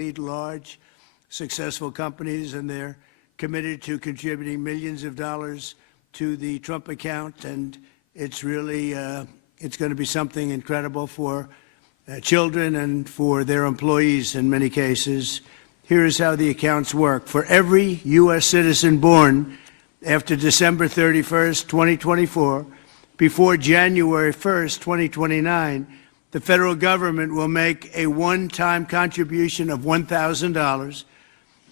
lead large, successful companies, and they're committed to contributing millions of dollars to the Trump account. And it's really, it's going to be something incredible for children and for their employees in many cases. Here is how the accounts work. For every U.S. citizen born after December 31st, 2024, before January 1st, 2029, the federal government will make a one-time contribution of $1,000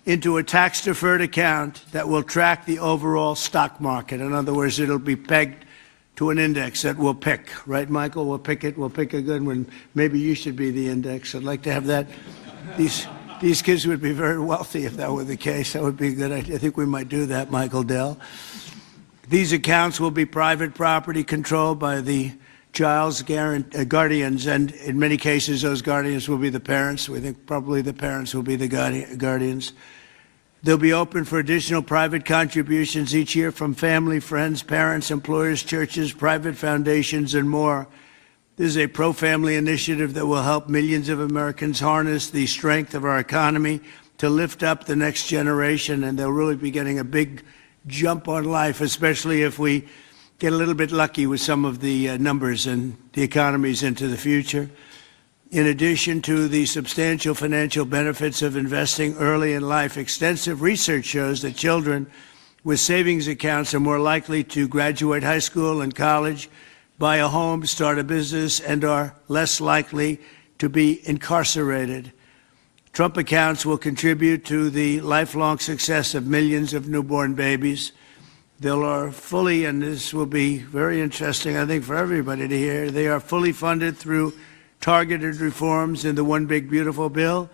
into a tax-deferred account that will track the overall stock market. In other words, it'll be pegged to an index that we'll pick. Right, Michael? We'll pick it. We'll pick a good one. Maybe you should be the index. I'd like to have that. These kids would be very wealthy if that were the case. That would be a good idea. I think we might do that, Michael Dell. These accounts will be private property controlled by the child's guardians, and in many cases, those guardians will be the parents. We think probably the parents will be the guardians. They'll be open for additional private contributions each year from family, friends, parents, employers, churches, private foundations, and more. This is a pro-family initiative that will help millions of Americans harness the strength of our economy to lift up the next generation, and they'll really be getting a big jump on life, especially if we get a little bit lucky with some of the numbers and the economies into the future. In addition to the substantial financial benefits of investing early in life, extensive research shows that children with savings accounts are more likely to graduate high school and college, buy a home, start a business, and are less likely to be incarcerated. Trump accounts will contribute to the lifelong success of millions of newborn babies. They are fully, and this will be very interesting, I think, for everybody to hear, they are fully funded through targeted reforms in the One Big Beautiful Bill,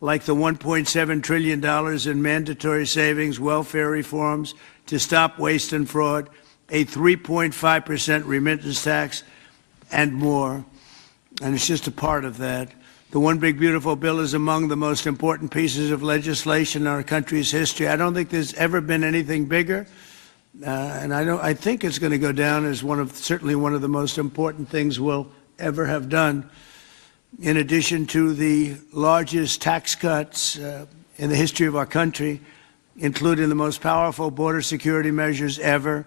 like the $1.7 trillion in mandatory savings, welfare reforms to stop waste and fraud, a 3.5% remittance tax, and more. And it's just a part of that. The One Big Beautiful Bill is among the most important pieces of legislation in our country's history. I don't think there's ever been anything bigger. And I think it's going to go down as certainly one of the most important things we'll ever have done. In addition to the largest tax cuts in the history of our country, including the most powerful border security measures ever,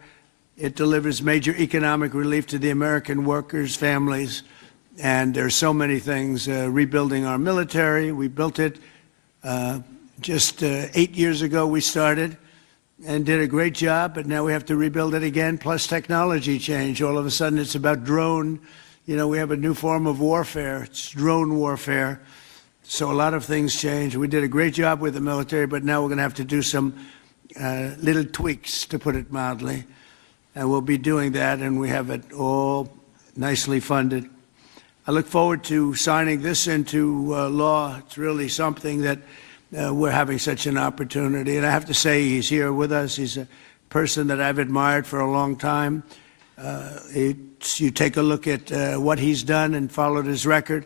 it delivers major economic relief to the American workers' families. And there's so many things. Rebuilding our military, we built it just 8 years ago. We started and did a great job, but now we have to rebuild it again, plus technology change. All of a sudden, it's about drone. You know, we have a new form of warfare. It's drone warfare. So a lot of things change. We did a great job with the military, but now we're going to have to do some little tweaks, to put it mildly. And we'll be doing that, and we have it all nicely funded. I look forward to signing this into law. It's really something that we're having such an opportunity. And I have to say, he's here with us. He's a person that I've admired for a long time. You take a look at what he's done and followed his record.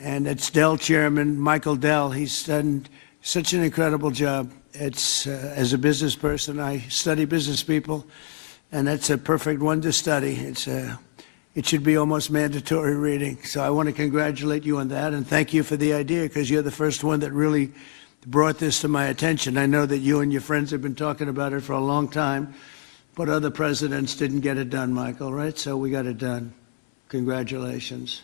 And it's Dell Chairman Michael Dell. He's done such an incredible job. It's as a business person, I study business people, and that's a perfect one to study. It should be almost mandatory reading. So I want to congratulate you on that, and thank you for the idea, because you're the first one that really brought this to my attention. I know that you and your friends have been talking about it for a long time, but other presidents didn't get it done, Michael, right? So we got it done. Congratulations.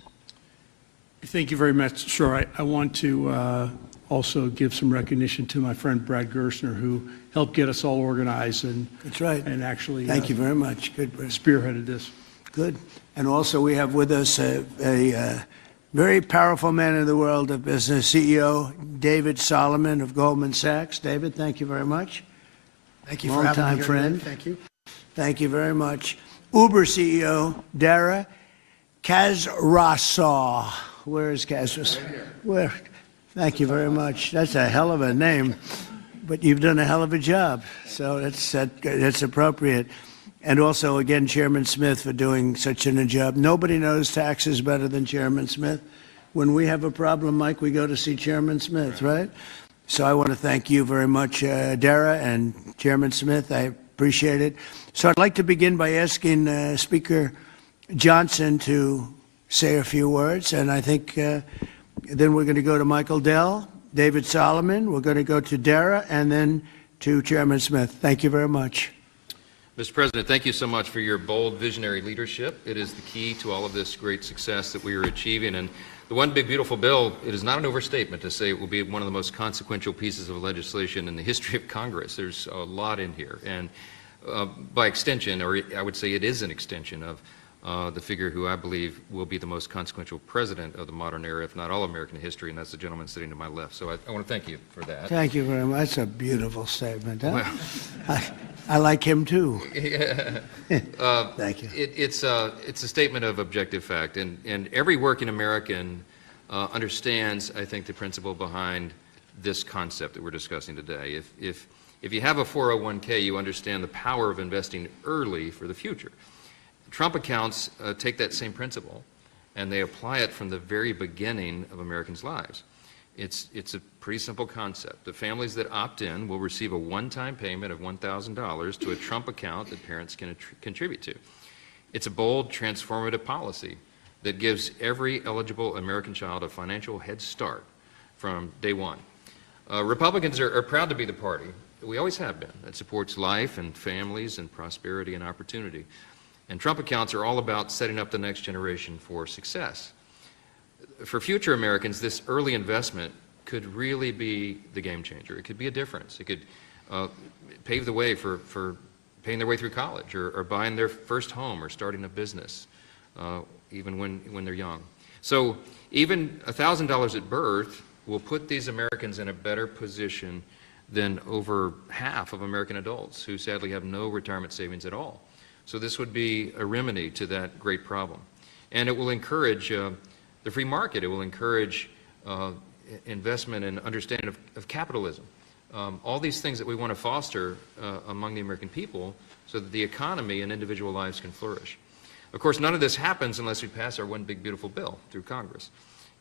Thank you very much. Sure. I want to also give some recognition to my friend Brad Gerstner, who helped get us all organized and that's right. And actually thank you very much. Good, Brad. Spearheaded this. Good. And also we have with us a very powerful man in the world of business, CEO David Solomon of Goldman Sachs. David, thank you very much. Thank you for having me here. Friend. Thank you. Thank you very much. Uber CEO Dara Khosrowshahi. Where is Khosrowshahi? Right here. Where? Thank you very much. That's a hell of a name, but you've done a hell of a job. So that's appropriate. And also, again, Chairman Smith for doing such a job. Nobody knows taxes better than Chairman Smith. When we have a problem, Mike, we go to see Chairman Smith, right? So I want to thank you very much, Dara and Chairman Smith. I appreciate it. So I'd like to begin by asking Speaker Johnson to say a few words, and I think then we're going to go to Michael Dell. David Solomon. We're going to go to Dara and then to Chairman Smith. Thank you very much. Mr. President, thank you so much for your bold, visionary leadership. It is the key to all of this great success that we are achieving. And the One Big Beautiful Bill, it is not an overstatement to say it will be one of the most consequential pieces of legislation in the history of Congress. There's a lot in here. And by extension, or I would say it is an extension of the figure who I believe will be the most consequential president of the modern era, if not all American history, and that's the gentleman sitting to my left. So I want to thank you for that. Thank you very much. That's a beautiful statement. Huh? Well, I like him too. yeah. Thank you. It's a statement of objective fact, and every working American understands, I think, the principle behind this concept that we're discussing today. If you have a 401k, you understand the power of investing early for the future. Trump accounts take that same principle, and they apply it from the very beginning of Americans' lives. It's a pretty simple concept. The families that opt in will receive a one-time payment of $1,000 to a Trump account that parents can contribute to. It's a bold, transformative policy that gives every eligible American child a financial head start from day one. Republicans are proud to be the party, we always have been, that supports life and families and prosperity and opportunity. And Trump accounts are all about setting up the next generation for success. For future Americans, this early investment could really be the game changer. It could be a difference. It could pave the way for paying their way through college or buying their first home or starting a business, even when they're young. So even $1,000 at birth will put these Americans in a better position than over half of American adults who sadly have no retirement savings at all. So this would be a remedy to that great problem. And it will encourage the free market. It will encourage investment and understanding of capitalism. All these things that we want to foster among the American people so that the economy and individual lives can flourish. Of course, none of this happens unless we pass our One Big Beautiful Bill through Congress.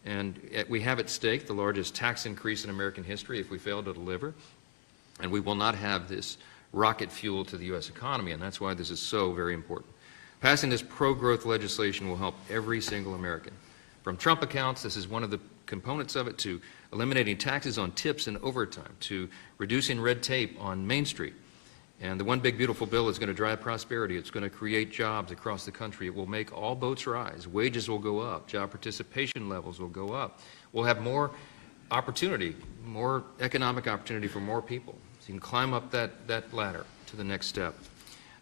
And we have at stake the largest tax increase in American history if we fail to deliver. And we will not have this rocket fuel to the U.S. economy, and that's why this is so very important. Passing this pro-growth legislation will help every single American. From Trump accounts, this is one of the components of it, to eliminating taxes on tips and overtime, to reducing red tape on Main Street. And the One Big Beautiful Bill is going to drive prosperity. It's going to create jobs across the country. It will make all boats rise. Wages will go up. Job participation levels will go up. We'll have more opportunity, more economic opportunity for more people. So you can climb up that ladder to the next step.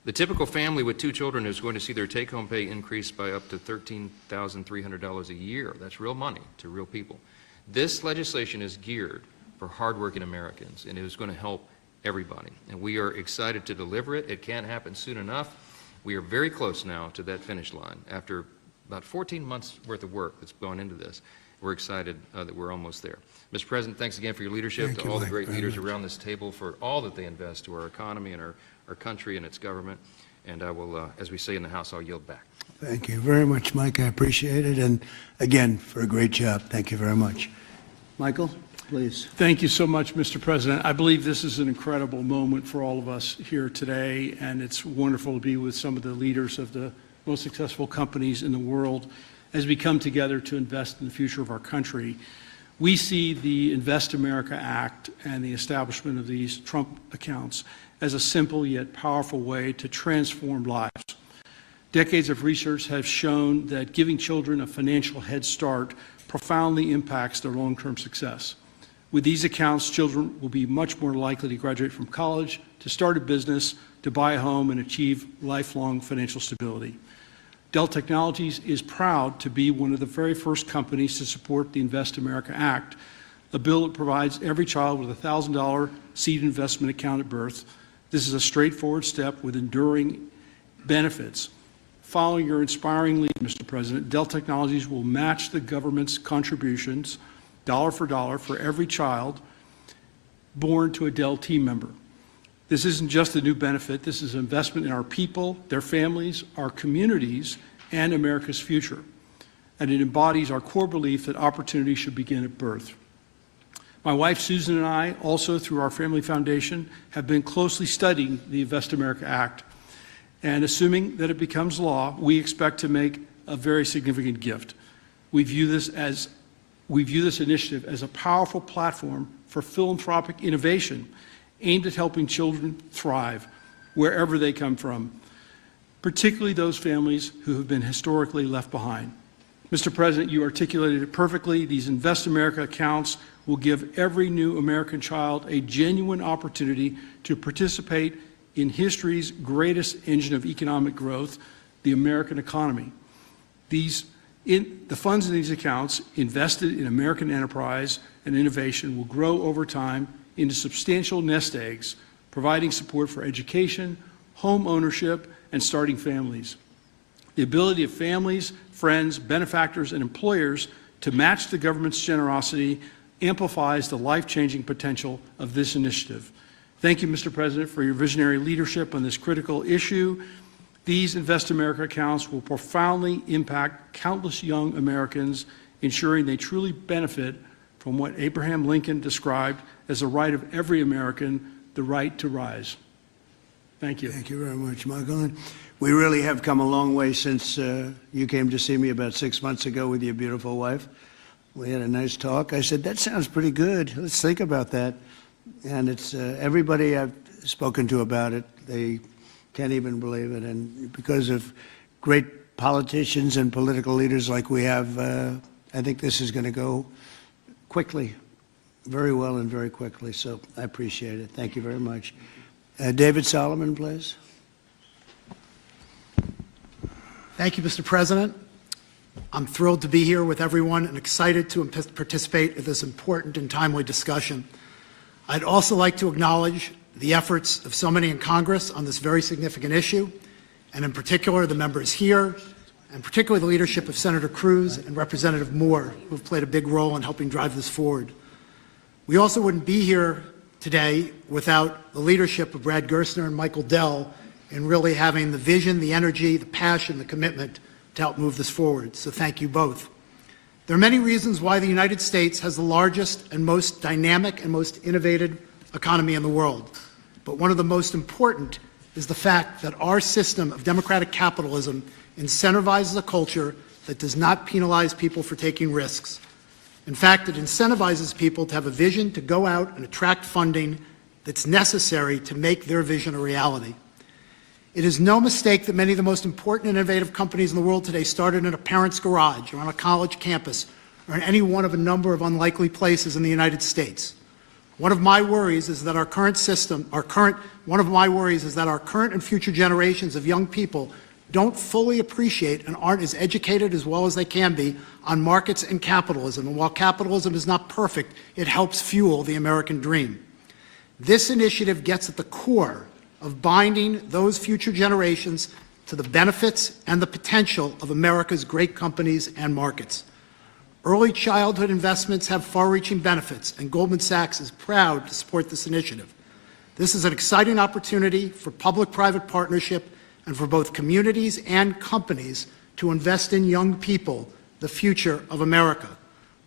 The typical family with 2 children is going to see their take-home pay increase by up to $13,300 a year. That's real money to real people. This legislation is geared for hardworking Americans, and it is going to help everybody. And we are excited to deliver it. It can't happen soon enough. We are very close now to that finish line. After about 14 months worth of work that's gone into this, we're excited that we're almost there. Mr. President, thanks again for your leadership, to all the great leaders around this table for all that they invest to our economy and our country and its government. And I will, as we say in the House, I'll yield back. Thank you very much, Mike. I appreciate it. And again, for a great job. Thank you very much. Michael, please. Thank you so much, Mr. President. I believe this is an incredible moment for all of us here today, and it's wonderful to be with some of the leaders of the most successful companies in the world as we come together to invest in the future of our country. We see the Invest America Act and the establishment of these Trump accounts as a simple yet powerful way to transform lives. Decades of research have shown that giving children a financial head start profoundly impacts their long-term success. With these accounts, children will be much more likely to graduate from college, to start a business, to buy a home, and achieve lifelong financial stability. Dell Technologies is proud to be one of the very first companies to support the Invest America Act, a bill that provides every child with a $1,000 seed investment account at birth. This is a straightforward step with enduring benefits. Following your inspiring lead, Mr. President, Dell Technologies will match the government's contributions, dollar for every child born to a Dell team member. This isn't just a new benefit. This is an investment in our people, their families, our communities, and America's future. And it embodies our core belief that opportunity should begin at birth. My wife, Susan, and I, also through our family foundation, have been closely studying the Invest America Act. And assuming that it becomes law, we expect to make a very significant gift. We view this as we view this initiative as a powerful platform for philanthropic innovation aimed at helping children thrive wherever they come from, particularly those families who have been historically left behind. Mr. President, you articulated it perfectly. These Invest America accounts will give every new American child a genuine opportunity to participate in history's greatest engine of economic growth, the American economy. The funds in these accounts invested in American enterprise and innovation will grow over time into substantial nest eggs, providing support for education, home ownership, and starting families. The ability of families, friends, benefactors, and employers to match the government's generosity amplifies the life-changing potential of this initiative. Thank you, Mr. President, for your visionary leadership on this critical issue. These Invest America accounts will profoundly impact countless young Americans, ensuring they truly benefit from what Abraham Lincoln described as the right of every American, the right to rise. Thank you. Thank you very much, Michael. And we really have come a long way since you came to see me about 6 months ago with your beautiful wife. We had a nice talk. I said, that sounds pretty good. Let's think about that. And it's everybody I've spoken to about it, they can't even believe it. And because of great politicians and political leaders like we have, I think this is going to go quickly, very well and very quickly. So I appreciate it. Thank you very much. David Solomon, please. Thank you, Mr. President. I'm thrilled to be here with everyone and excited to participate in this important and timely discussion. I'd also like to acknowledge the efforts of so many in Congress on this very significant issue, and in particular the members here, and particularly the leadership of Senator Cruz and Representative Moore, who have played a big role in helping drive this forward. We also wouldn't be here today without the leadership of Brad Gerstner and Michael Dell in really having the vision, the energy, the passion, the commitment to help move this forward. So thank you both. There are many reasons why the United States has the largest and most dynamic and most innovative economy in the world. But one of the most important is the fact that our system of democratic capitalism incentivizes a culture that does not penalize people for taking risks. In fact, it incentivizes people to have a vision, to go out and attract funding that's necessary to make their vision a reality. It is no mistake that many of the most important and innovative companies in the world today started in a parent's garage or on a college campus or in any one of a number of unlikely places in the United States. One of my worries is that our current and future generations of young people don't fully appreciate and aren't as educated as well as they can be on markets and capitalism. And while capitalism is not perfect, it helps fuel the American dream. This initiative gets at the core of binding those future generations to the benefits and the potential of America's great companies and markets. Early childhood investments have far-reaching benefits, and Goldman Sachs is proud to support this initiative. This is an exciting opportunity for public-private partnership and for both communities and companies to invest in young people, the future of America.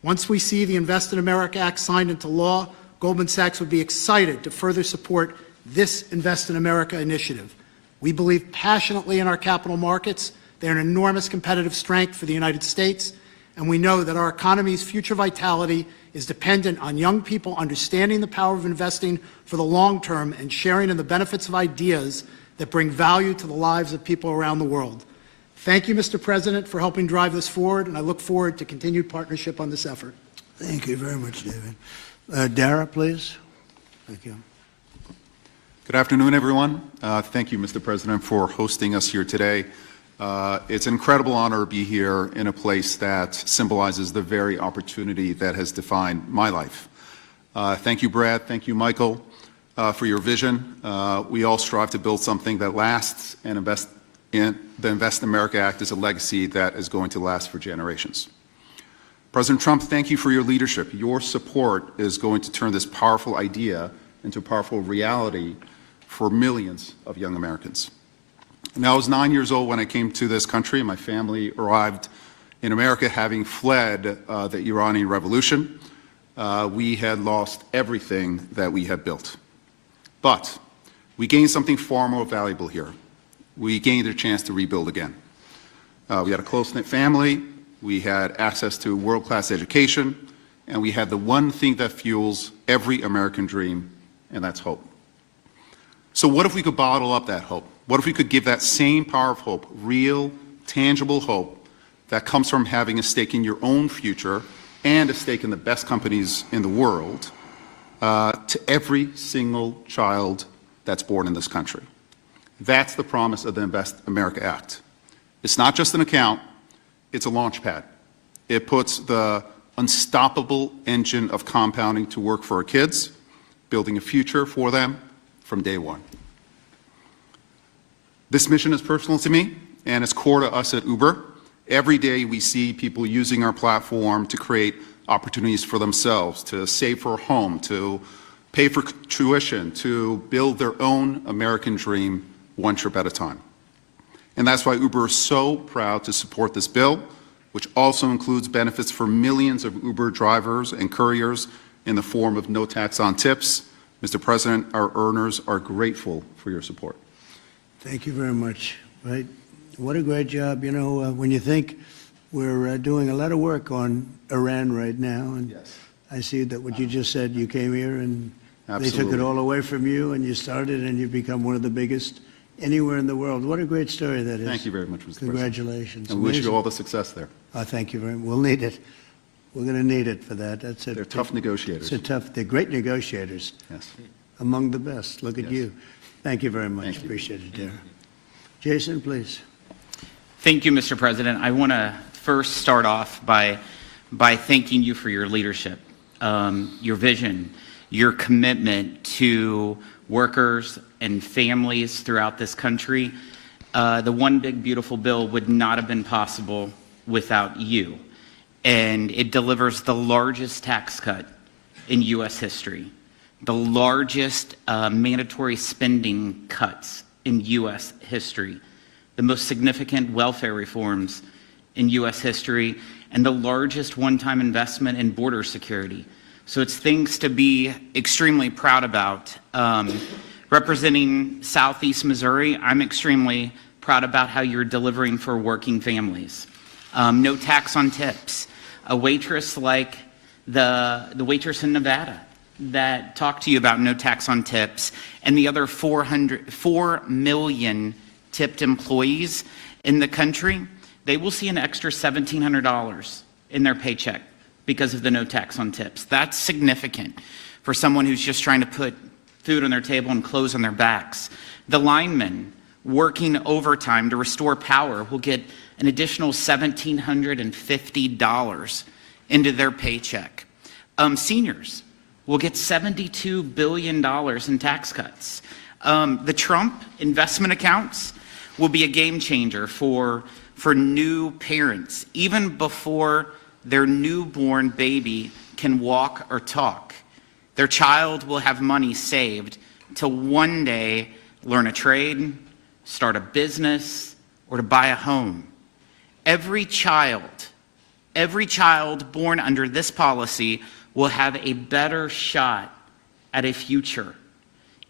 Once we see the Invest in America Act signed into law, Goldman Sachs would be excited to further support this Invest in America initiative. We believe passionately in our capital markets. They're an enormous competitive strength for the United States, and we know that our economy's future vitality is dependent on young people understanding the power of investing for the long term and sharing in the benefits of ideas that bring value to the lives of people around the world. Thank you, Mr. President, for helping drive this forward, and I look forward to continued partnership on this effort. Thank you very much, David. Dara, please. Thank you. Good afternoon, everyone. Thank you, Mr. President, for hosting us here today. It's an incredible honor to be here in a place that symbolizes the very opportunity that has defined my life. Thank you, Brad. Thank you, Michael, for your vision. We all strive to build something that lasts, and the Invest America Act is a legacy that is going to last for generations. President Trump, thank you for your leadership. Your support is going to turn this powerful idea into a powerful reality for millions of young Americans. Now, I was 9 years old when I came to this country. My family arrived in America having fled the Iranian Revolution. We had lost everything that we had built. But we gained something far more valuable here. We gained a chance to rebuild again. We had a close-knit family. We had access to world-class education. and we had the one thing that fuels every American dream, and that's hope. So what if we could bottle up that hope? What if we could give that same power of hope, real, tangible hope, that comes from having a stake in your own future and a stake in the best companies in the world, to every single child that's born in this country? That's the promise of the Invest America Act. It's not just an account, it's a launch pad. It puts the unstoppable engine of compounding to work for our kids, building a future for them from day one. This mission is personal to me, and it's core to us at Uber. Every day we see people using our platform to create opportunities for themselves, to save for a home, to pay for tuition, to build their own American dream one trip at a time. And that's why Uber is so proud to support this bill, which also includes benefits for millions of Uber drivers and couriers in the form of no tax on tips. Mr. President, our earners are grateful for your support. Thank you very much. Right? What a great job. You know, when you think we're doing a lot of work on Iran right now, and Yes. I see that what you just said, you came here and they took Absolutely. it all away from you, and you started, and you've become one of the biggest anywhere in the world. What a great story that is. Thank you very much, Mr. President. Congratulations. And we wish you Amazing. all the success there. Thank you very much. We'll need it. We're going to need it for that. That's it. They're tough negotiators. They're great negotiators. Yes. Among the best. Look at Yes. you. Thank you very much. Thank you. Appreciate it, dear. Jason, please. Thank you, Mr. President. I want to first start off by thanking you for your leadership, your vision, your commitment to workers and families throughout this country. The One Big Beautiful Bill would not have been possible without you. And it delivers the largest tax cut in U.S. history, the largest mandatory spending cuts in U.S. history, the most significant welfare reforms in U.S. history, and the largest one-time investment in border security. So it's things to be extremely proud about. Representing Southeast Missouri, I'm extremely proud about how you're delivering for working families. No tax on tips. A waitress like the waitress in Nevada that talked to you about no tax on tips, and the other 4 million tipped employees in the country, they will see an extra $1,700 in their paycheck because of the no tax on tips. That's significant for someone who's just trying to put food on their table and clothes on their backs. The linemen working overtime to restore power will get an additional $1,750 into their paycheck. Seniors will get $72 billion in tax cuts. The Trump investment accounts will be a game changer for new parents, even before their newborn baby can walk or talk. Their child will have money saved to one day learn a trade, start a business, or to buy a home. Every child born under this policy will have a better shot at a future.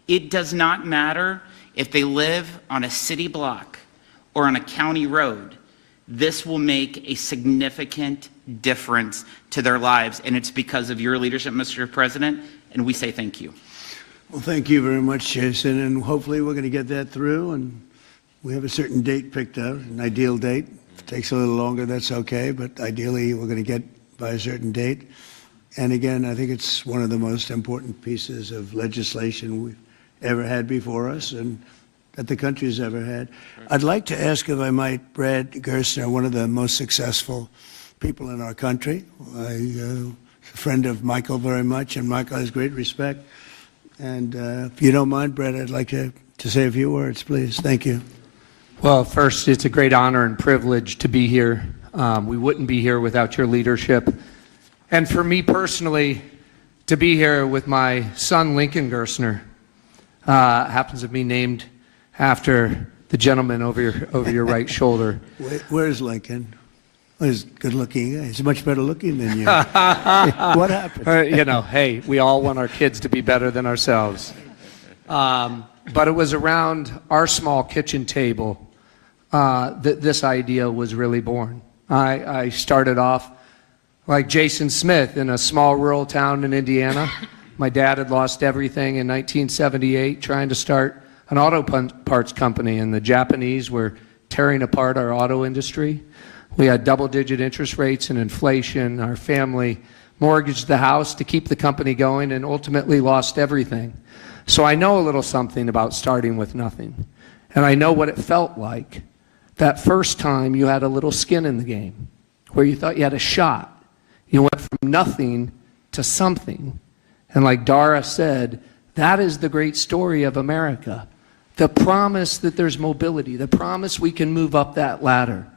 It does not matter if they live on a city block or on a county road. This will make a significant difference to their lives, and it's because of your leadership, Mr. President, and we say thank you. Well, thank you very much, Jason, and hopefully we're going to get that through, and we have a certain date picked out, an ideal date. If it takes a little longer, that's okay, but ideally we're going to get by a certain date. And again, I think it's one of the most important pieces of legislation we've ever had before us and that the country's ever had. I'd like to ask, if I might, Brad Gerstner, one of the most successful people in our country. I'm a friend of Michael very much, and Michael has great respect. And if you don't mind, Brad, I'd like to say a few words, please. Thank you. Well, first, it's a great honor and privilege to be here. We wouldn't be here without your leadership. And for me personally, to be here with my son, Lincoln Gerstner, happens to be named after the gentleman over your right shoulder. Where's Lincoln? Well, he's good looking. He's much better looking than you. What happened? Hey, we all want our kids to be better than ourselves. But it was around our small kitchen table that this idea was really born. I started off Like Jason Smith in a small rural town in Indiana. My dad had lost everything in 1978 trying to start an auto parts company, and the Japanese were tearing apart our auto industry. We had double-digit interest rates and inflation. Our family mortgaged the house to keep the company going and ultimately lost everything. So I know a little something about starting with nothing. And I know what it felt like that first time you had a little skin in the game, where you thought you had a shot. You went from nothing to something. And like Dara said, that is the great story of America. The promise that there's mobility, the promise we can move up that ladder.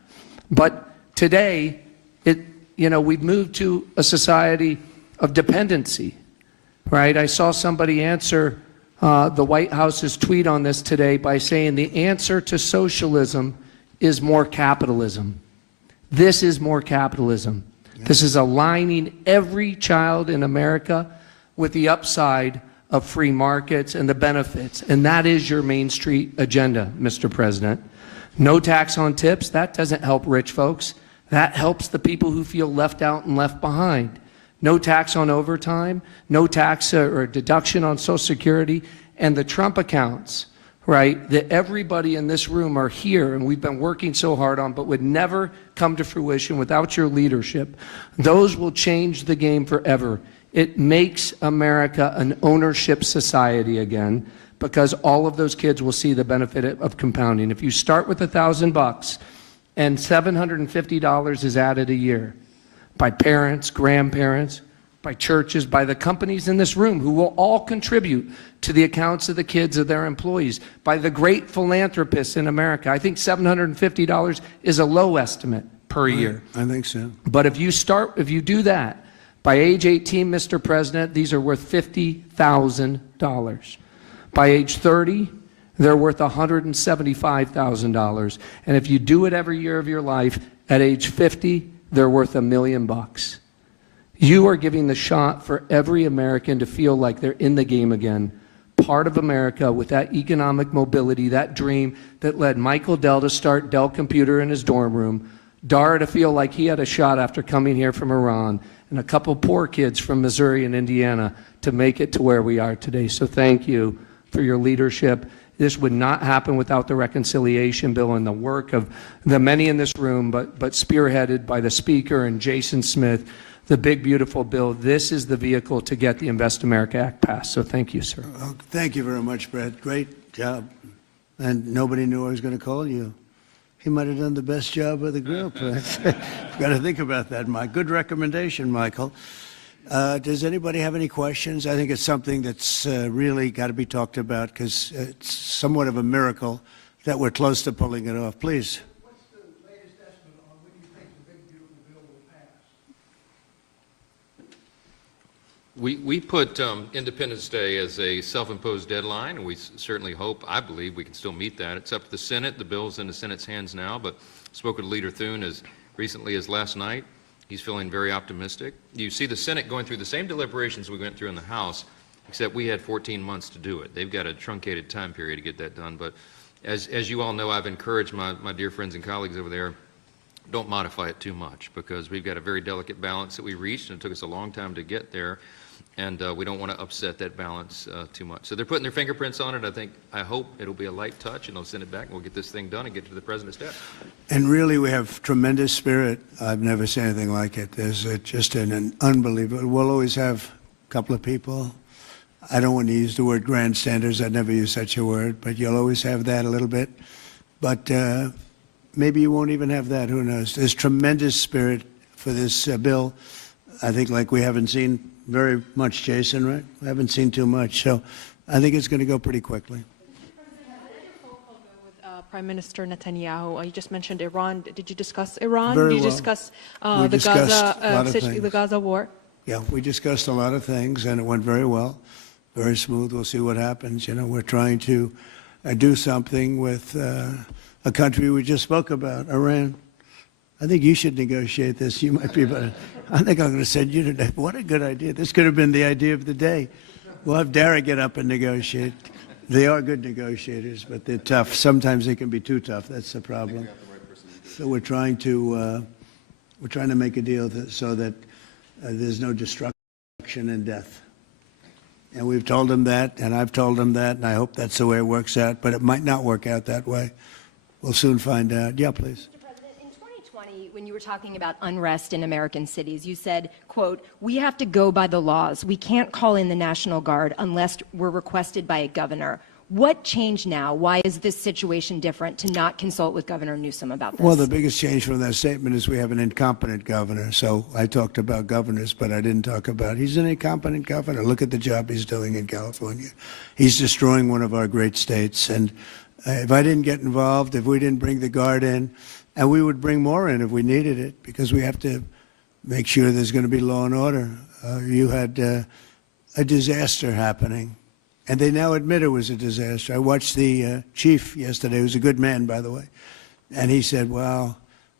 But today, we've moved to a society of dependency, right? I saw somebody answer the White House's tweet on this today by saying the answer to socialism is more capitalism. This is more capitalism. This is aligning every child in America with the upside of free markets and the benefits. And that is your Main Street agenda, Mr. President. No tax on tips, that doesn't help rich folks. That helps the people who feel left out and left behind. No tax on overtime, no tax or deduction on Social Security, and the Trump accounts, right, that everybody in this room are here and we've been working so hard on, but would never come to fruition without your leadership. Those will change the game forever. It makes America an ownership society again, because all of those kids will see the benefit of compounding. If you start with $1,000 and $750 is added a year by parents, grandparents, by churches, by the companies in this room who will all contribute to the accounts of the kids of their employees, by the great philanthropists in America. I think $750 is a low estimate per year. I think so. But if you do that, by age 18, Mr. President, these are worth $50,000. By age 30, they're worth $175,000. And if you do it every year of your life, at age 50, they're worth $1 million. You are giving the shot for every American to feel like they're in the game again, part of America with that economic mobility, that dream that led Michael Dell to start Dell Computer in his dorm room, Dara to feel like he had a shot after coming here from Iran, and a couple poor kids from Missouri and Indiana to make it to where we are today. So thank you for your leadership. This would not happen without the reconciliation bill and the work of the many in this room, but spearheaded by the Speaker and Jason Smith, the big, beautiful bill. This is the vehicle to get the Invest America Act passed. So thank you, sir. Well, thank you very much, Brett. Great job. And nobody knew I was going to call you. He might have done the best job of the group. Got to think about that, Mike. Good recommendation, Michael. Does anybody have any questions? I think it's something that's really got to be talked about, because it's somewhat of a miracle that we're close to pulling it off. Please. What's the latest estimate on when you think the big beautiful bill will pass? We put Independence Day as a self-imposed deadline, and we certainly hope, I believe, we can still meet that. It's up to the Senate. The bill's in the Senate's hands now, but spoke with Leader Thune as recently as last night. He's feeling very optimistic. You see the Senate going through the same deliberations we went through in the House, except we had 14 months to do it. They've got a truncated time period to get that done. But as you all know, I've encouraged my dear friends and colleagues over there, don't modify it too much, because we've got a very delicate balance that we reached, and it took us a long time to get there. And we don't want to upset that balance too much. So they're putting their fingerprints on it. I hope it'll be a light touch, and they'll send it back, and we'll get this thing done and get to the President's desk. And really, we have tremendous spirit. I've never seen anything like it. There's just an unbelievable. We'll always have a couple of people. I don't want to use the word grandstanders. I'd never use such a word, but you'll always have that a little bit. But maybe you won't even have that. Who knows? There's tremendous spirit for this bill. I think like we haven't seen very much, Jason, right? We haven't seen too much. So I think it's going to go pretty quickly. Prime Minister Netanyahu, you just mentioned Iran. Did you discuss Iran? Very Did you well. discuss We discussed a lot of the things. Gaza war? Yeah, we discussed a lot of things, and it went very well, very smooth. We'll see what happens. You know, we're trying to do something with a country we just spoke about, Iran. I think you should negotiate this. You might be better. I think I'm going to send you today. What a good idea. This could have been the idea of the day. We'll have Dara get up and negotiate. They are good negotiators, but they're tough. Sometimes they can be too tough. That's the problem. So we're trying to make a deal so that there's no destruction and death. And we've told them that, and I've told them that, and I hope that's the way it works out, but it might not work out that way. We'll soon find out. Yeah, please. Mr. President, in 2020, when you were talking about unrest in American cities, you said, quote, "We have to go by the laws. We can't call in the National Guard unless we're requested by a governor." What changed now? Why is this situation different to not consult with Governor Newsom about this? Well, the biggest change from that statement is we have an incompetent governor. So I talked about governors, but I didn't talk about he's an incompetent governor. Look at the job he's doing in California. He's destroying one of our great states. And if I didn't get involved, if we didn't bring the Guard in, and we would bring more in if we needed it, because we have to make sure there's going to be law and order. You had a disaster happening. And they now admit it was a disaster. I watched the chief yesterday, who's a good man, by the way, and he said, "Well,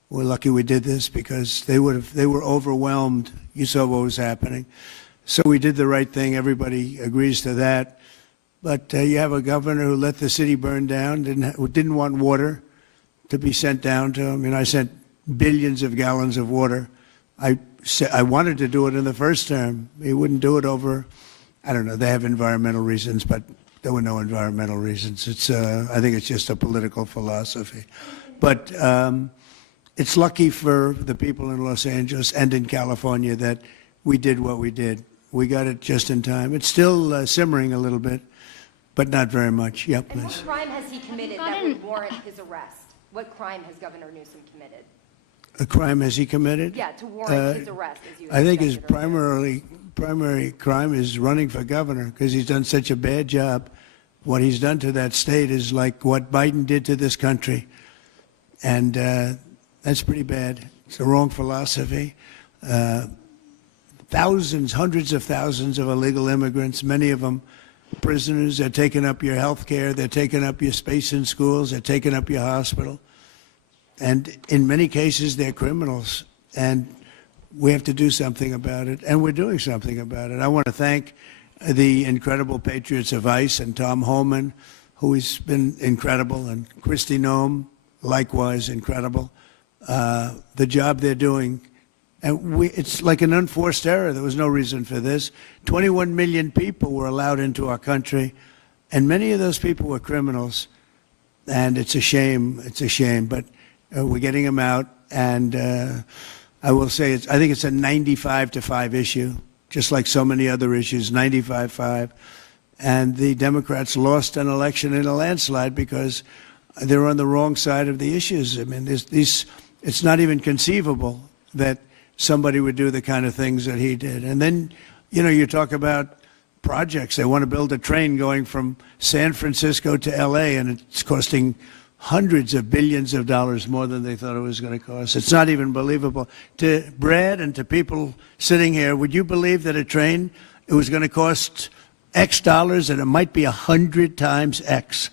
we're lucky we did this because they were overwhelmed. You saw what was happening." So we did the right thing. Everybody agrees to that. But you have a governor who let the city burn down, didn't want water to be sent down to him. I sent billions of gallons of water. I wanted to do it in the first term. He wouldn't do it over. I don't know. They have environmental reasons, but there were no environmental reasons. I think it's just a political philosophy. But it's lucky for the people in Los Angeles and in California that we did what we did. We got it just in time. It's still simmering a little bit, but not very much. Yeah, And please. what crime has he committed that would warrant his arrest? What crime has Governor Newsom committed? A crime has he committed? Yeah, to warrant his arrest, as you I think his suggested earlier. primary crime is running for governor because he's done such a bad job. What he's done to that state is like what Biden did to this country. And that's pretty bad. It's the wrong philosophy. Thousands, hundreds of thousands of illegal immigrants, many of them prisoners. They're taking up your health care. They're taking up your space in schools. They're taking up your hospital. And in many cases, they're criminals. And we have to do something about it, and we're doing something about it. I want to thank the incredible patriots of ICE and Tom Homan, who has been incredible, and Kristi Noem, likewise incredible. The job they're doing, and it's like an unforced error. There was no reason for this. 21 million people were allowed into our country, and many of those people were criminals. And it's a shame. It's a shame, but we're getting them out, and I will say I think it's a 95-5 issue, just like so many other issues, 95-5. And the Democrats lost an election in a landslide because they're on the wrong side of the issues. I mean, it's not even conceivable that somebody would do the kind of things that he did. And then, you talk about projects. They want to build a train going from San Francisco to L.A., and it's costing hundreds of billions of dollars more than they thought it was going to cost. It's not even believable. To Brad and to people sitting here, would you believe that a train, it was going to cost X dollars and it might be 100 times X?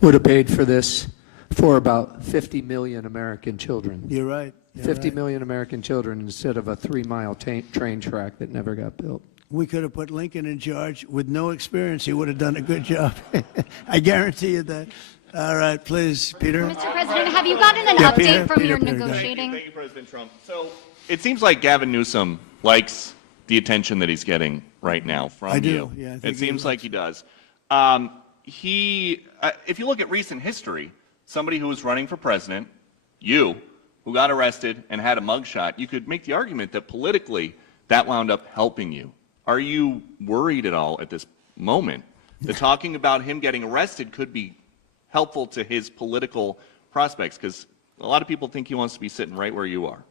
Would have paid for this for about 50 million American children. You're right. 50 million American children instead of a 3-mile train track that never got built. We could have put Lincoln in charge with no experience. He would have done a good job. I guarantee you that. All right, please, Peter. Mr. President, have you gotten an Yeah, update Peter, from Peter, your Peter, go ahead. negotiating? Thank you, President Trump. So it seems like Gavin Newsom likes the attention that he's getting right now from I do, you. yeah, I think It he seems likes like he does. If you look at recent history, somebody who was running for president, you, who got arrested and had a mugshot, you could make the argument that politically that wound up helping you. Are you worried at all at this moment that talking about him getting arrested could be helpful to his political prospects? Because a lot of people think he wants to be sitting right where you are.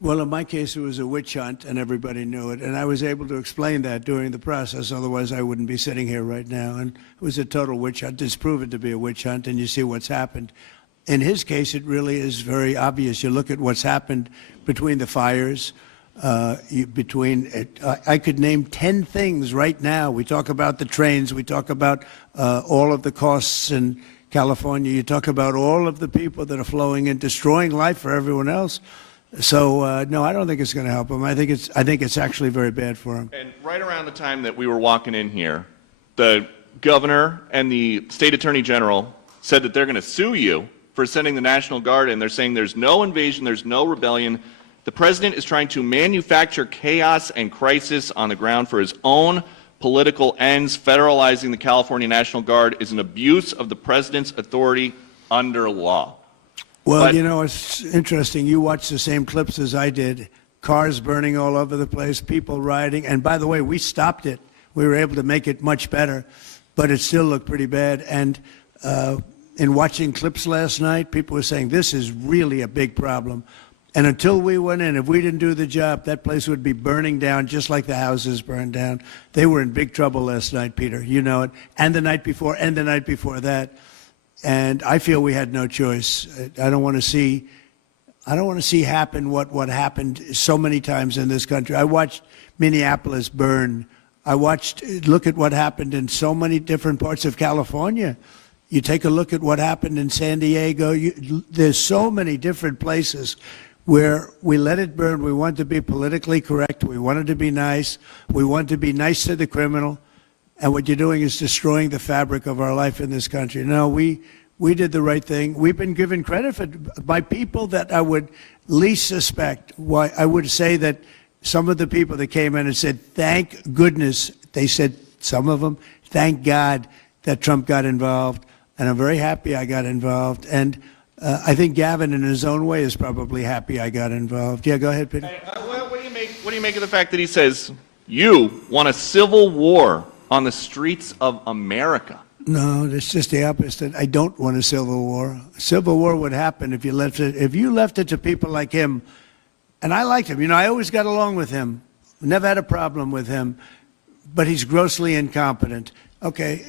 Well, in my case, it was a witch hunt, and everybody knew it. And I was able to explain that during the process. Otherwise, I wouldn't be sitting here right now. And it was a total witch hunt. It's proven to be a witch hunt, and you see what's happened. In his case, it really is very obvious. You look at what's happened between the fires, I could name 10 things right now. We talk about the trains. We talk about all of the costs in California. You talk about all of the people that are flowing in, destroying life for everyone else. So no, I don't think it's going to help him. I think it's actually very bad for him. And right around the time that we were walking in here, the governor and the state attorney general said that they're going to sue you for sending the National Guard in. They're saying there's no invasion, there's no rebellion. The president is trying to manufacture chaos and crisis on the ground for his own political ends. Federalizing the California National Guard is an abuse of the president's authority under law. Well, But- you know, it's interesting. You watched the same clips as I did. Cars burning all over the place, people rioting. And by the way, we stopped it. We were able to make it much better, but it still looked pretty bad. And in watching clips last night, people were saying this is really a big problem. And until we went in, if we didn't do the job, that place would be burning down just like the houses burned down. They were in big trouble last night, Peter. You know it. And the night before, and the night before that. And I feel we had no choice. I don't want to see happen what happened so many times in this country. I watched Minneapolis burn. Look at what happened in so many different parts of California. You take a look at what happened in San Diego. There's so many different places where we let it burn. We want to be politically correct. We wanted to be nice. We want to be nice to the criminal. And what you're doing is destroying the fabric of our life in this country. No, we did the right thing. We've been given credit by people that I would least suspect. Why I would say that some of the people that came in and said, thank goodness, they said, some of them, thank God that Trump got involved. And I'm very happy I got involved. And I think Gavin, in his own way, is probably happy I got involved. Yeah, go ahead, Peter. What do you make of the fact that he says, you want a civil war on the streets of America? No, it's just the opposite. I don't want a civil war. A civil war would happen if you left it to people like him. And I liked him. You know, I always got along with him. Never had a problem with him. But he's grossly incompetent. Okay.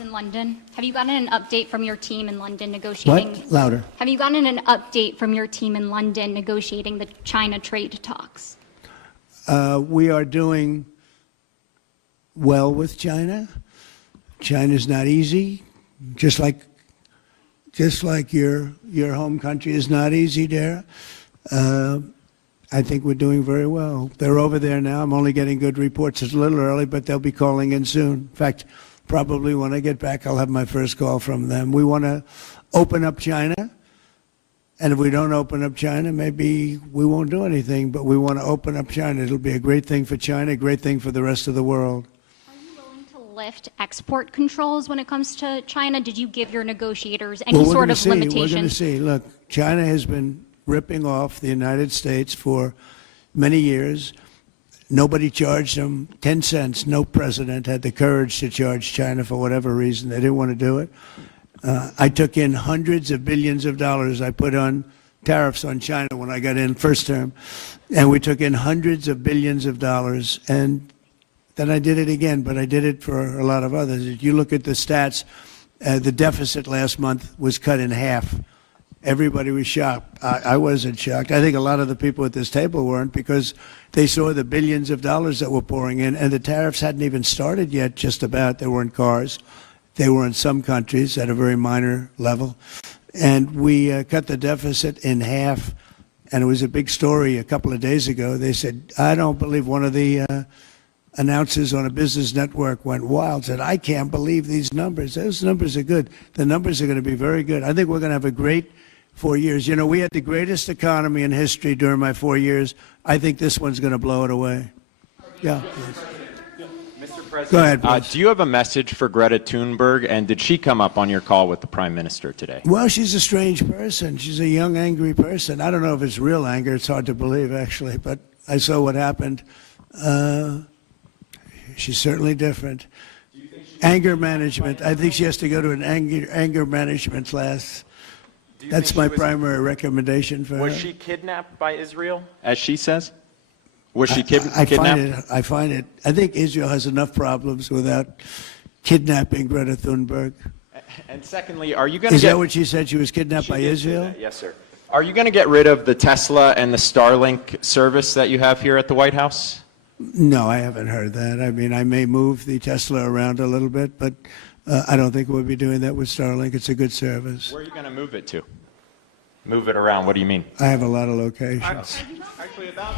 In London? Have you gotten an update from your team in London negotiating? What? Louder. Have you gotten an update from your team in London negotiating the China trade talks? We are doing well with China. China's not easy, just like your home country is not easy there. I think we're doing very well. They're over there now. I'm only getting good reports. It's a little early, but they'll be calling in soon. In fact, probably when I get back, I'll have my first call from them. We want to open up China. And if we don't open up China, maybe we won't do anything. But we want to open up China. It'll be a great thing for China, a great thing for the rest of the world. Are you willing to lift export controls when it comes to China? Did you give your negotiators any sort of limitations? We're going to see. Look, China has been ripping off the United States for many years. Nobody charged them 10 cents. No president had the courage to charge China for whatever reason. They didn't want to do it. I took in hundreds of billions of dollars. I put on tariffs on China when I got in first term. And we took in hundreds of billions of dollars. And then I did it again, but I did it for a lot of others. If you look at the stats, the deficit last month was cut in half. Everybody was shocked. I wasn't shocked. I think a lot of the people at this table weren't, because they saw the billions of dollars that were pouring in, and the tariffs hadn't even started yet, just about. They weren't cars. They were in some countries at a very minor level. And we cut the deficit in half, and it was a big story a couple of days ago. They said, I don't believe, one of the announcers on a business network went wild, said, I can't believe these numbers. Those numbers are good. The numbers are going to be very good. I think we're going to have a great 4 years. You know, we had the greatest economy in history during my 4 years. I think this one's going to blow it away. Yeah. Mr. President, Go ahead, please. do you have a message for Greta Thunberg, and did she come up on your call with the Prime Minister today? Well, she's a strange person. She's a young, angry person. I don't know if it's real anger. It's hard to believe, actually, but I saw what happened. She's certainly different. Anger management. I think she has to go to an anger management class. That's my primary recommendation for her. Was she kidnapped by Israel, as she says? Was she kidnapped? I find it. I think Israel has enough problems without kidnapping Greta Thunberg. And secondly, are you going to Is that what she said? She was kidnapped by Israel? Yes, sir. Are you going to get rid of the Tesla and the Starlink service that you have here at the White House? No, I haven't heard that. I mean, I may move the Tesla around a little bit, but I don't think we'll be doing that with Starlink. It's a good service. Where are you going to move it to? Move it around. What do you mean? I have a lot of locations. Actually, about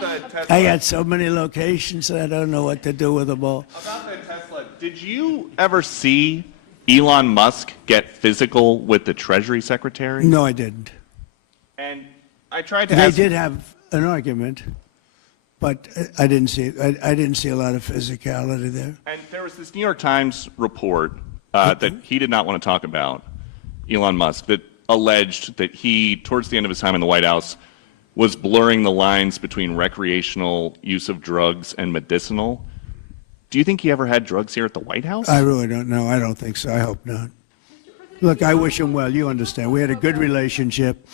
the Tesla. I got so many locations that I don't know what to do with them all. About the Tesla, did you ever see Elon Musk get physical with the Treasury Secretary? No, I didn't. And I tried to They ask. did have an argument, but I didn't see I didn't see a lot of physicality there. And there was this New York Times report that he did not want to talk about, Elon Musk, that alleged that he, towards the end of his time in the White House, was blurring the lines between recreational use of drugs and medicinal. Do you think he ever had drugs here at the White House? I really don't know. I don't think so. I hope not. Look, I wish him well. You understand. We had a good relationship,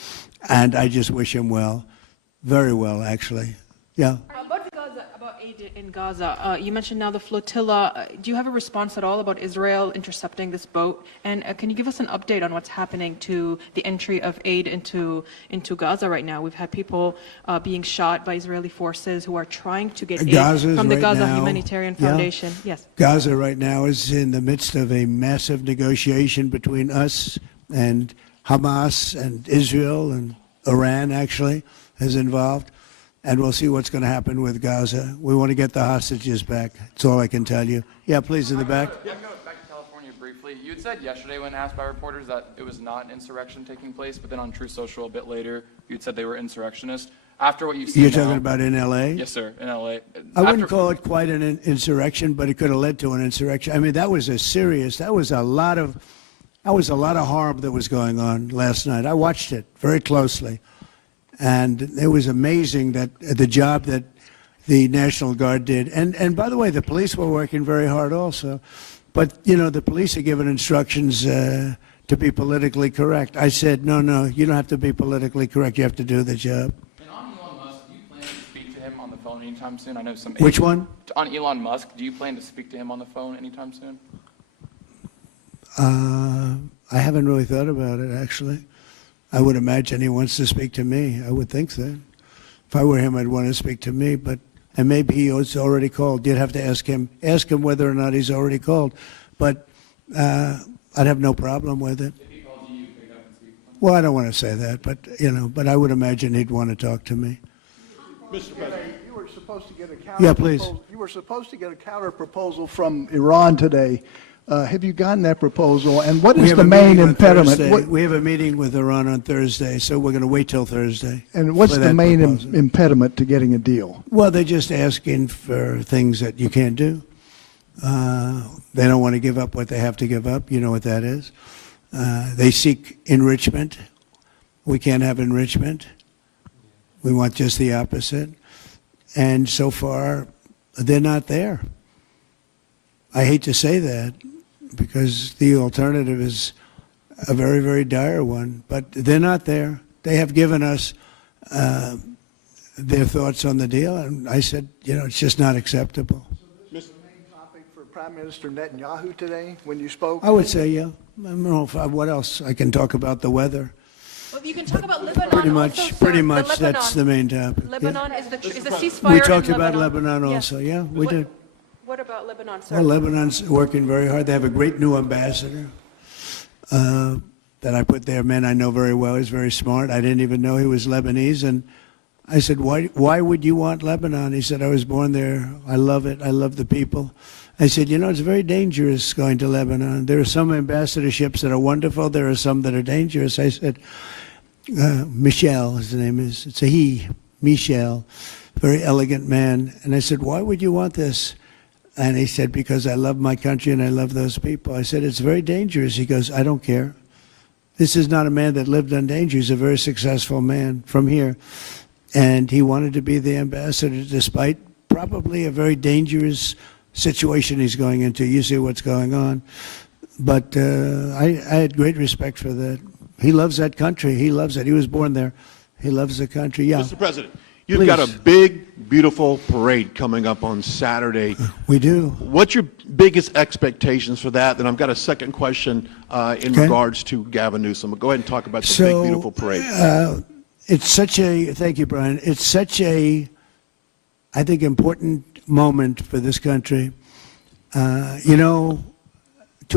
and I just wish him well. Very well, actually. Yeah. About aid in Gaza, you mentioned now the flotilla. Do you have a response at all about Israel intercepting this boat? And can you give us an update on what's happening to the entry of aid into Gaza right now? We've had people being shot by Israeli forces who are trying to get aid from the right Gaza now, Humanitarian yeah. Foundation. Yes. Gaza right now is in the midst of a massive negotiation between us and Hamas and Israel, and Iran actually is involved. And we'll see what's going to happen with Gaza. We want to get the hostages back. That's all I can tell you. Yeah, please, in the back. I can go back to California briefly. You had said yesterday when asked by reporters that it was not insurrection taking place, but then on True Social a bit later, you'd said they were insurrectionists. After what you've seen You're now, talking about in L.A.? Yes, sir, in L.A. I wouldn't call it quite an insurrection, but it could have led to an insurrection. I mean, that was a lot of harm that was going on last night. I watched it very closely. And it was amazing that the job that the National Guard did. And by the way, the police were working very hard also. But, you know, the police are given instructions to be politically correct. I said, no, you don't have to be politically correct. You have to do the job. And on Elon Musk, do you plan to speak to him on the phone anytime soon? I know some. Which one? On Elon Musk, do you plan to speak to him on the phone anytime soon? I haven't really thought about it, actually. I would imagine he wants to speak to me. I would think that. If I were him, I'd want to speak to me. And maybe he was already called. You'd have to ask him whether or not he's already called. But I'd have no problem with it. If he calls you, pick up and speak. Well, I don't want to say that, but I would imagine he'd want to talk to me. Mr. President, you were supposed to get a counter. Yeah, please. You were supposed to get a counter proposal from Iran today. Have you gotten that proposal? And what is the main impediment? We have a meeting with Iran on Thursday, so we're going to wait till Thursday. And what's the main impediment to getting a deal? Well, they're just asking for things that you can't do. They don't want to give up what they have to give up. You know what that is. They seek enrichment. We can't have enrichment. We want just the opposite. And so far, they're not there. I hate to say that, because the alternative is a very, very dire one. But they're not there. They have given us their thoughts on the deal, and I said, it's just not acceptable. So this is the main topic for Prime Minister Netanyahu today when you spoke? I would say, yeah. I don't know what else. I can talk about the weather. Well, you can talk about Lebanon. Pretty much that's the main topic. Lebanon is the ceasefire. We talked in about Lebanon also, yeah, we did. What about Lebanon, sir? Well, Lebanon's working very hard. They have a great new ambassador that I put there, man I know very well. He's very smart. I didn't even know he was Lebanese. And I said, why would you want Lebanon? He said, I was born there. I love it. I love the people. I said, it's very dangerous going to Lebanon. There are some ambassadorships that are wonderful. There are some that are dangerous. I said, Michel, his name is. It's a he, Michel, very elegant man. And I said, why would you want this? And he said, because I love my country and I love those people. I said, it's very dangerous. He goes, I don't care. This is not a man that lived on danger. He's a very successful man from here. And he wanted to be the ambassador despite probably a very dangerous situation he's going into. You see what's going on. But I had great respect for that. He loves that country. He loves it. He was born there. He loves the country. Yeah. Mr. President, you've Please. got a big, beautiful parade coming up on Saturday. We do. What's your biggest expectations for that? Then I've got a second question in regards to Gavin Newsom. Go ahead and talk about the big, beautiful parade. Thank you, Brian. It's such a, I think, important moment for this country. 2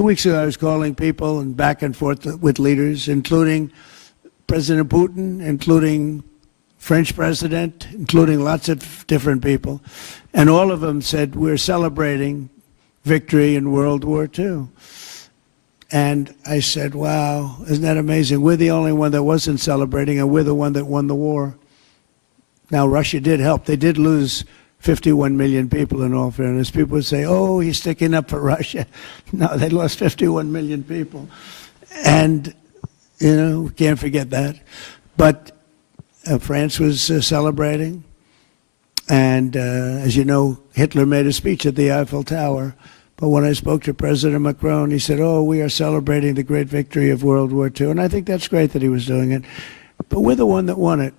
weeks ago, I was calling people and back and forth with leaders, including President Putin, including French president, including lots of different people. And all of them said, we're celebrating victory in World War II. And I said, wow, isn't that amazing? We're the only one that wasn't celebrating, and we're the one that won the war. Now, Russia did help. They did lose 51 million people, in all fairness. People would say, oh, he's sticking up for Russia. No, they lost 51 million people. And, we can't forget that. But France was celebrating. And as you know, Hitler made a speech at the Eiffel Tower. But when I spoke to President Macron, he said, oh, we are celebrating the great victory of World War II. And I think that's great that he was doing it. But we're the one that won it,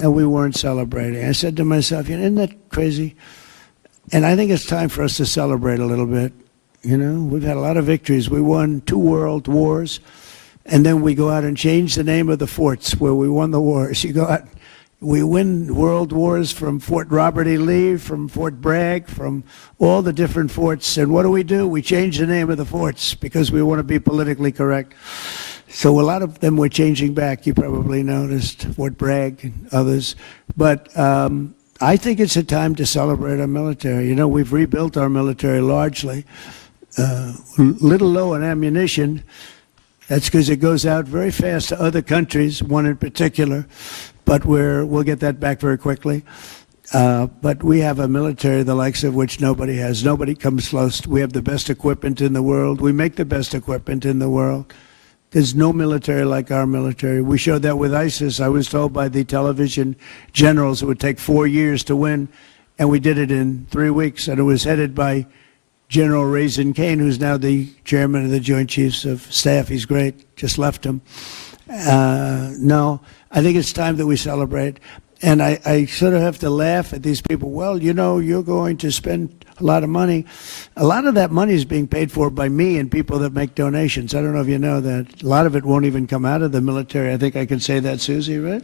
and we weren't celebrating. I said to myself, isn't that crazy? And I think it's time for us to celebrate a little bit. We've had a lot of victories. We won 2 world wars, and then we go out and change the name of the forts where we won the wars. You go out. We win world wars from Fort Robert E. Lee, from Fort Bragg, from all the different forts. And what do? We change the name of the forts because we want to be politically correct. So a lot of them were changing back. You probably noticed Fort Bragg and others. But I think it's a time to celebrate our military. We've rebuilt our military largely. Little low on ammunition. That's because it goes out very fast to other countries, one in particular. But we'll get that back very quickly. But we have a military the likes of which nobody has. Nobody comes close. We have the best equipment in the world. We make the best equipment in the world. There's no military like our military. We showed that with ISIS. I was told by the television generals it would take 4 years to win, and we did it in 3 weeks. And it was headed by General Raisin Kane, who's now the chairman of the Joint Chiefs of Staff. He's great. Just left him. No. I think it's time that we celebrate. And I sort of have to laugh at these people. Well, you're going to spend a lot of money. A lot of that money is being paid for by me and people that make donations. I don't know if you know that. A lot of it won't even come out of the military. I think I can say that, Susie, right?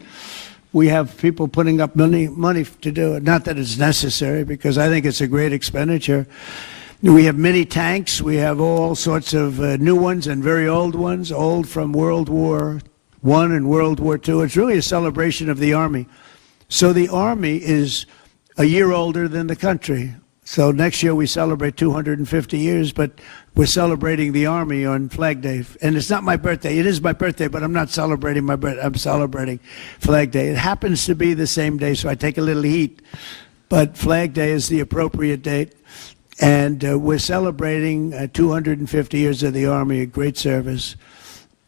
We have people putting up money to do it. Not that it's necessary, because I think it's a great expenditure. We have many tanks. We have all sorts of new ones and very old ones, old from World War I and World War II. It's really a celebration of the Army. So the Army is a year older than the country. So next year we celebrate 250 years, but we're celebrating the Army on Flag Day. And it's not my birthday. It is my birthday, but I'm not celebrating my birthday. I'm celebrating Flag Day. It happens to be the same day, so I take a little heat. But Flag Day is the appropriate date. And we're celebrating 250 years of the Army, a great service.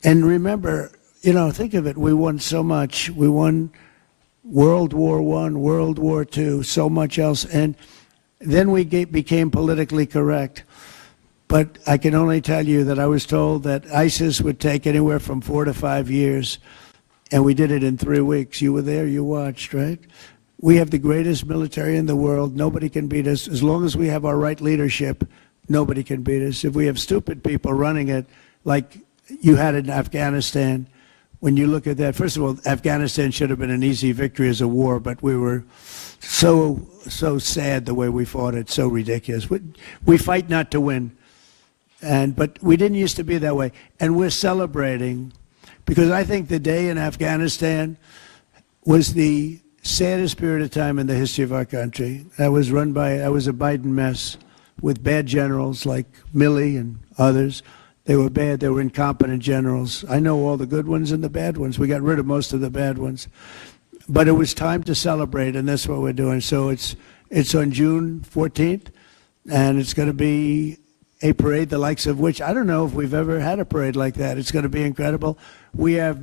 And remember, think of it. We won so much. We won World War I, World War II, so much else. And then we became politically correct. But I can only tell you that I was told that ISIS would take anywhere from 4 to 5 years. And we did it in 3 weeks. You were there. You watched, right? We have the greatest military in the world. Nobody can beat us. As long as we have our right leadership, nobody can beat us. If we have stupid people running it, like you had in Afghanistan, when you look at that, first of all, Afghanistan should have been an easy victory as a war, but we were so sad the way we fought it, so ridiculous. We fight not to win, but we didn't used to be that way. And we're celebrating, because I think the day in Afghanistan was the saddest period of time in the history of our country. That was a Biden mess with bad generals like Milley and others. They were bad. They were incompetent generals. I know all the good ones and the bad ones. We got rid of most of the bad ones. But it was time to celebrate, and that's what we're doing. So it's on June 14th, and it's going to be a parade the likes of which I don't know if we've ever had a parade like that. It's going to be incredible. We have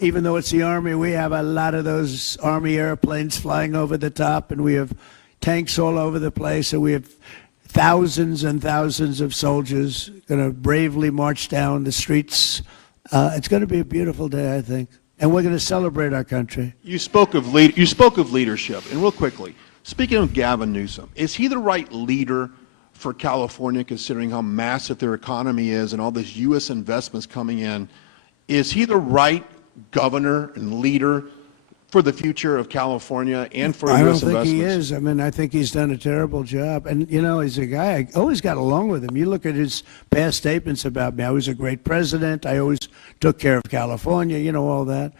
even though it's the Army, we have a lot of those Army airplanes flying over the top, and we have tanks all over the place, and we have thousands and thousands of soldiers going to bravely march down the streets. It's going to be a beautiful day, I think, and we're going to celebrate our country. You spoke of leadership, and real quickly, speaking of Gavin Newsom, is he the right leader for California, considering how massive their economy is and all these U.S. investments coming in? Is he the right governor and leader for the future of California and for U.S. investments? I don't think he is. I mean, I think he's done a terrible job. And, he's a guy, I always got along with him. You look at his past statements about me. I was a great president. I always took care of California, all that.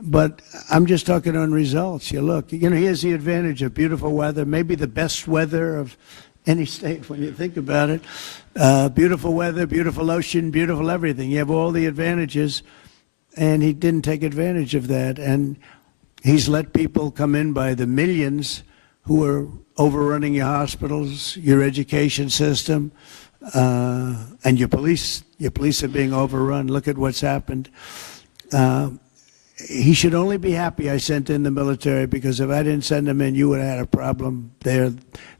But I'm just talking on results. You look, he has the advantage of beautiful weather, maybe the best weather of any state when you think about it. Beautiful weather, beautiful ocean, beautiful everything. You have all the advantages, and he didn't take advantage of that. And he's let people come in by the millions who are overrunning your hospitals, your education system, and your police. Your police are being overrun. Look at what's happened. He should only be happy I sent in the military, because if I didn't send them in, you would have had a problem there,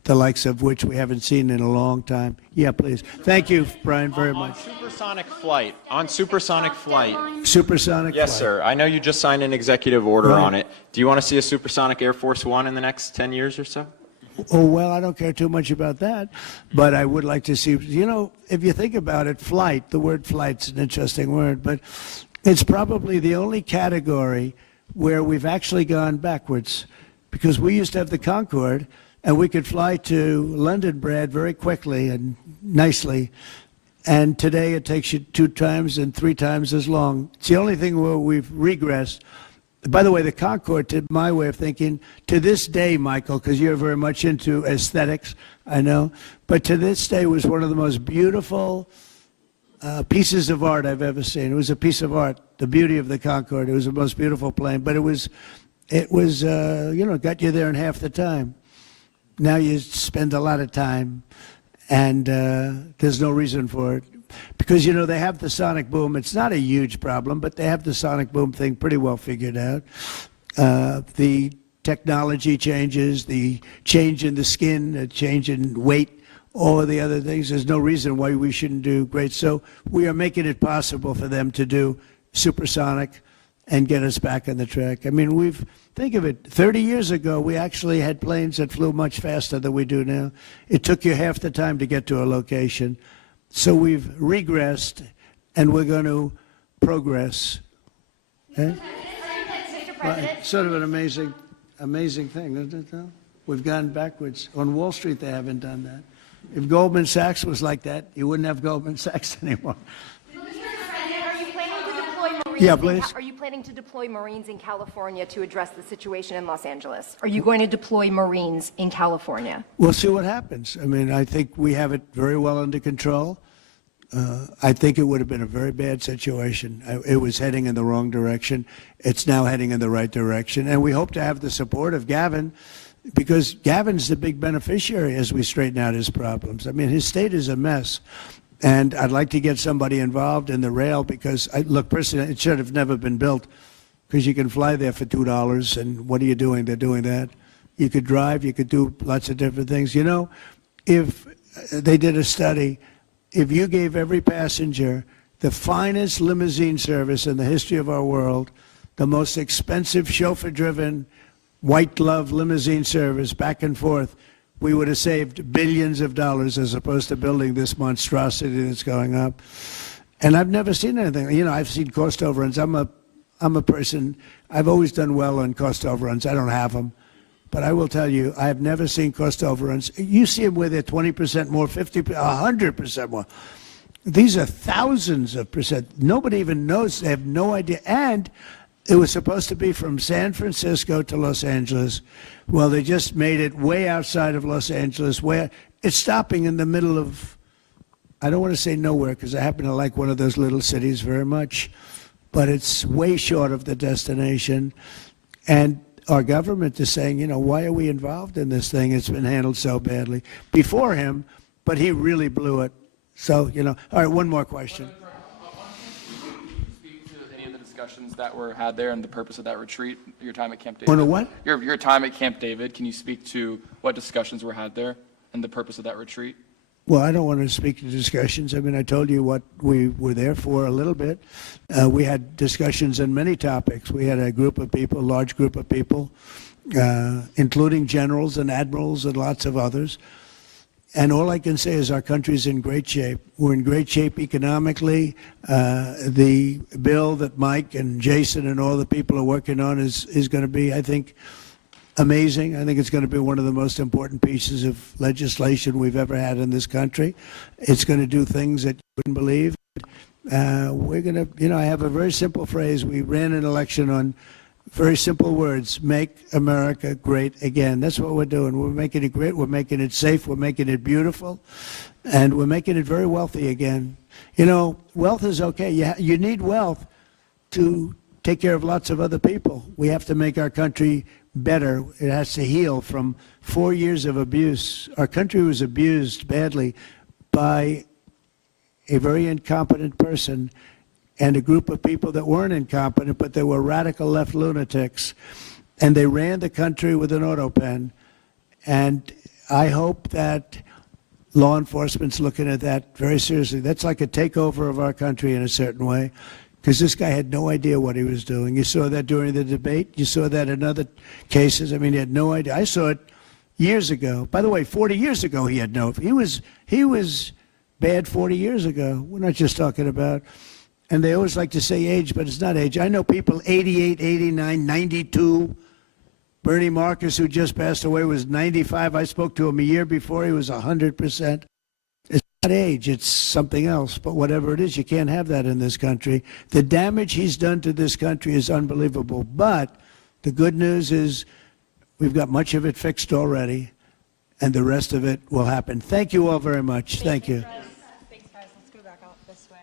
the likes of which we haven't seen in a long time. Yeah, please. Thank you, Brian, very much. Supersonic flight. On supersonic flight. Supersonic Yes, flight. sir. I know you just signed an executive order on it. Do you want to see a supersonic Air Force One in the next 10 years or so? Oh, well, I don't care too much about that, but I would like to see, you know, if you think about it, flight, the word flight's an interesting word, but it's probably the only category where we've actually gone backwards, because we used to have the Concorde, and we could fly to London, Brad, very quickly and nicely, and today it takes you 2 times and 3 times as long. It's the only thing where we've regressed. By the way, the Concorde, to my way of thinking, to this day, Michael, because you're very much into aesthetics, I know, but to this day was one of the most beautiful pieces of art I've ever seen. It was a piece of art, the beauty of the Concorde. It was the most beautiful plane, but it was you know, got you there in half the time. Now you spend a lot of time, and there's no reason for it. Because, you know, they have the sonic boom. It's not a huge problem, but they have the sonic boom thing pretty well figured out. The technology changes, the change in the skin, the change in weight, all of the other things. There's no reason why we shouldn't do great. So we are making it possible for them to do supersonic and get us back on the track. I mean, think of it, 30 years ago, we actually had planes that flew much faster than we do now. It took you half the time to get to a location. So we've regressed, and we're going to progress. Eh? Well, it's sort of an amazing thing, isn't it, though? We've gone backwards. On Wall Street, they haven't done that. If Goldman Sachs was like that, you wouldn't have Goldman Sachs anymore. Yeah, please. Are you planning to deploy Marines in California to address the situation in Los Angeles? Are you going to deploy Marines in California? We'll see what happens. I mean, I think we have it very well under control. I think it would have been a very bad situation. It was heading in the wrong direction. It's now heading in the right direction. And we hope to have the support of Gavin, because Gavin's the big beneficiary as we straighten out his problems. I mean, his state is a mess. And I'd like to get somebody involved in the rail, because, look, personally, it should have never been built, because you can fly there for $2, and what are you doing? They're doing that. You could drive. You could do lots of different things. You know, if they did a study, if you gave every passenger the finest limousine service in the history of our world, the most expensive chauffeur-driven, white-glove limousine service back and forth, we would have saved billions of dollars as opposed to building this monstrosity that's going up. And I've never seen anything. You know, I've seen cost overruns. I'm a person, I've always done well on cost overruns. I don't have them. But I will tell you, I have never seen cost overruns. You see them where they're 20% more, 50%, 100% more. These are thousands of percent. Nobody even knows. They have no idea. And it was supposed to be from San Francisco to Los Angeles. Well, they just made it way outside of Los Angeles, where it's stopping in the middle of, I don't want to say nowhere, because I happen to like one of those little cities very much, but it's way short of the destination. And our government is saying, you know, why are we involved in this thing? It's been handled so badly. Before him, but he really blew it. So, you know, all right, one more question. Speak to any of the discussions that were had there and the purpose of that retreat, your time at Camp David. On a what? Your time at Camp David. Can you speak to what discussions were had there and the purpose of that retreat? Well, I don't want to speak to discussions. I mean, I told you what we were there for a little bit. We had discussions on many topics. We had a group of people, a large group of people, including generals and admirals and lots of others. And all I can say is our country's in great shape. We're in great shape economically. The bill that Mike and Jason and all the people are working on is going to be, I think, amazing. I think it's going to be one of the most important pieces of legislation we've ever had in this country. It's going to do things that you wouldn't believe. We're going to, you know, I have a very simple phrase. We ran an election on very simple words: make America great again. That's what we're doing. We're making it great. We're making it safe. We're making it beautiful. And we're making it very wealthy again. You know, wealth is okay. You need wealth to take care of lots of other people. We have to make our country better. It has to heal from 4 years of abuse. Our country was abused badly by a very incompetent person and a group of people that weren't incompetent, but they were radical left lunatics. And they ran the country with an auto pen. And I hope that law enforcement's looking at that very seriously. That's like a takeover of our country in a certain way, because this guy had no idea what he was doing. You saw that during the debate. You saw that in other cases. I mean, he had no idea. I saw it years ago. By the way, 40 years ago, he had no. He was bad 40 years ago. We're not just talking about. And they always like to say age, but it's not age. I know people 88, 89, 92. Bernie Marcus, who just passed away, was 95. I spoke to him a year before. He was 100%. It's not age. It's something else. But whatever it is, you can't have that in this country. The damage he's done to this country is unbelievable. But the good news is we've got much of it fixed already, and the rest of it will happen. Thank you all very much. Thank you. Thanks, guys. Let's go back out this way.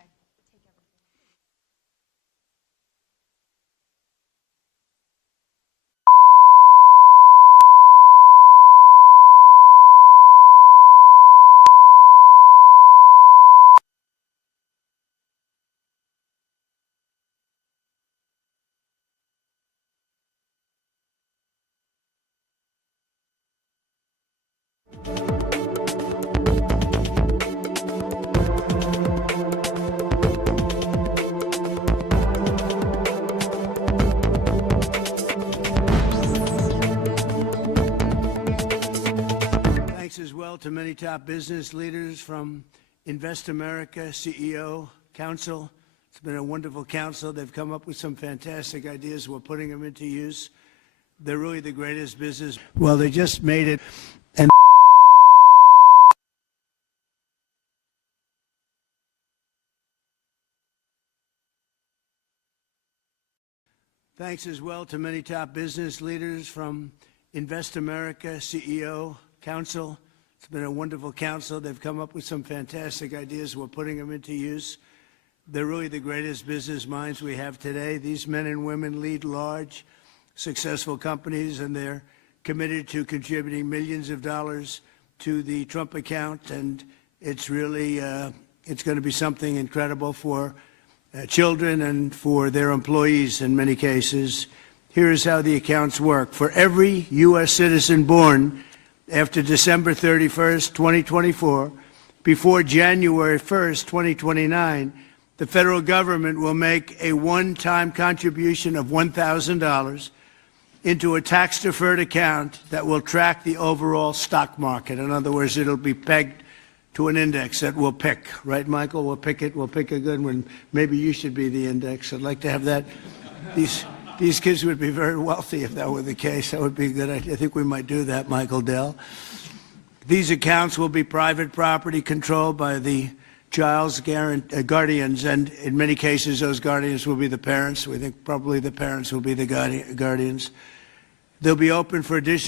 Thanks as well to many top business leaders from Invest America CEO Council. It's been a wonderful council. They've come up with some fantastic ideas. We're putting them into use. They're really the greatest business. Well, they just made it. And thanks as well to many top business leaders from Invest America CEO Council. It's been a wonderful council. They've come up with some fantastic ideas. We're putting them into use. They're really the greatest business minds we have today. These men and women lead large, successful companies, and they're committed to contributing millions of dollars to the Trump account. And it's really, it's going to be something incredible for children and for their employees in many cases. Here's how the accounts work. For every U.S. citizen born after December 31st, 2024, before January 1st, 2029, the federal government will make a one-time contribution of $1,000 into a tax-deferred account that will track the overall stock market. In other words, it'll be pegged to an index that we'll pick. Right, Michael? We'll pick it. We'll pick a good one. Maybe you should be the index. I'd like to have that. These kids would be very wealthy if that were the case. That would be a good idea. I think we might do that, Michael Dell. These accounts will be private property controlled by the child's guardians, and in many cases, those guardians will be the parents. We think probably the parents will be the guardians. They'll be open for additional